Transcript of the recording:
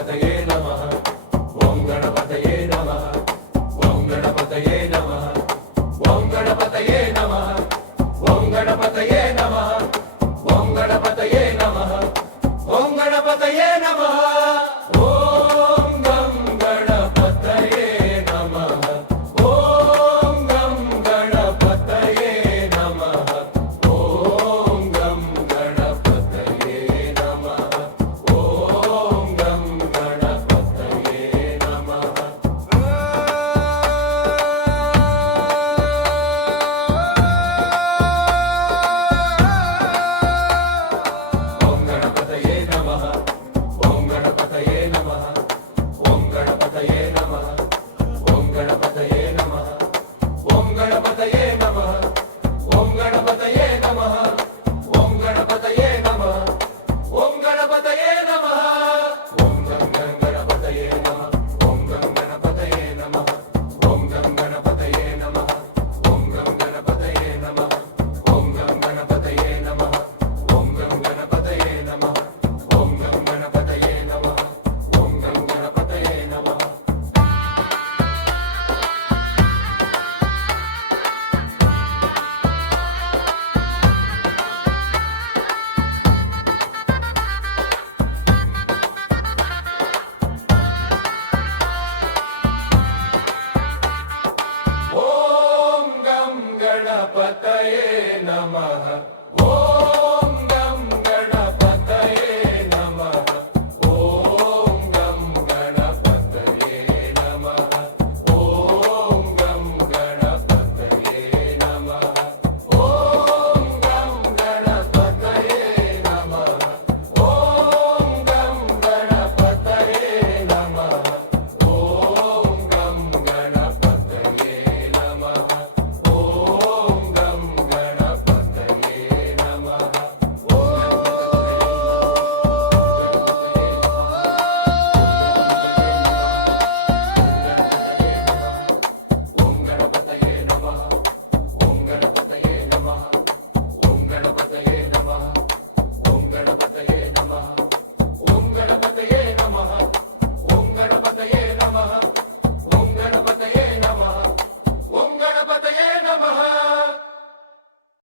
ಗಣಪತಯೇ ನಮಃ ಓಂ ಗಣಪತಯೇ ನಮಃ ಓಂ ಗಣಪತಯೇ ನಮಃ ಓಂ ಗಣಪತಯೇ ನಮಃ ಓಂ ಗಣಪತಯೇ ನಮಃ ಓಂ ಗಣಪತಯೇ ನಮಃ ಓಂ ಗಣಪತಯೇ ನಮಃ ಓಂ ಗಂ ಗಣಪತಯೇ ನಮಃ ಓಂ ಗಂ ಗಣಪತಯೇ ನಮಃ ಓಂ ಗಂ ಗಣಪತಯೇ ನಮಃ ಓಂ ಗಂ ಗಣಪತಯೇ ನಮಃ ಓಂ ಗಣಪತಯೇ ನಮಃ ಓಂ ಗಣಪತಯೇ ನಮಃ ಓಂ ಗಣಪತಯೇ ನಮಃ ಓಂ ಗಣಪತಯೇ ನಮಃ ಓಂ ಗಣಪತಯೇ ನಮಃ ಓಂ ಗಣಪತಯೇ ನಮಃ ಓಂ ಗಣಪತಯೇ ನಮಃ ಓಂ ಗಣಪತಯೇ ನಮಃ ಓಂ ಗಂ ಗಣಪತಯೇ ನಮಃ ಓಂ ಗಂ ಗಣಪತಯೇ ನಮಃ ಓಂ ಗಂ ಗಣಪತಯೇ ನಮಃ ಓಂ ಗಂ ಗಣಪತಯೇ ನಮಃ ಓಂ ಗಂ ಗಣಪತಯೇ ನಮಃ ಓಂ ಗಂ ಗಣಪತಯೇ ನಮಃ ಓಂ ಗಂ ಗಣಪತಯೇ ನಮಃ ಓಂ ಗಂ ಗಣಪತಯೇ ನಮಃ ಓಂ ಗಂ ಗಣಪತಯೇ ನಮಃ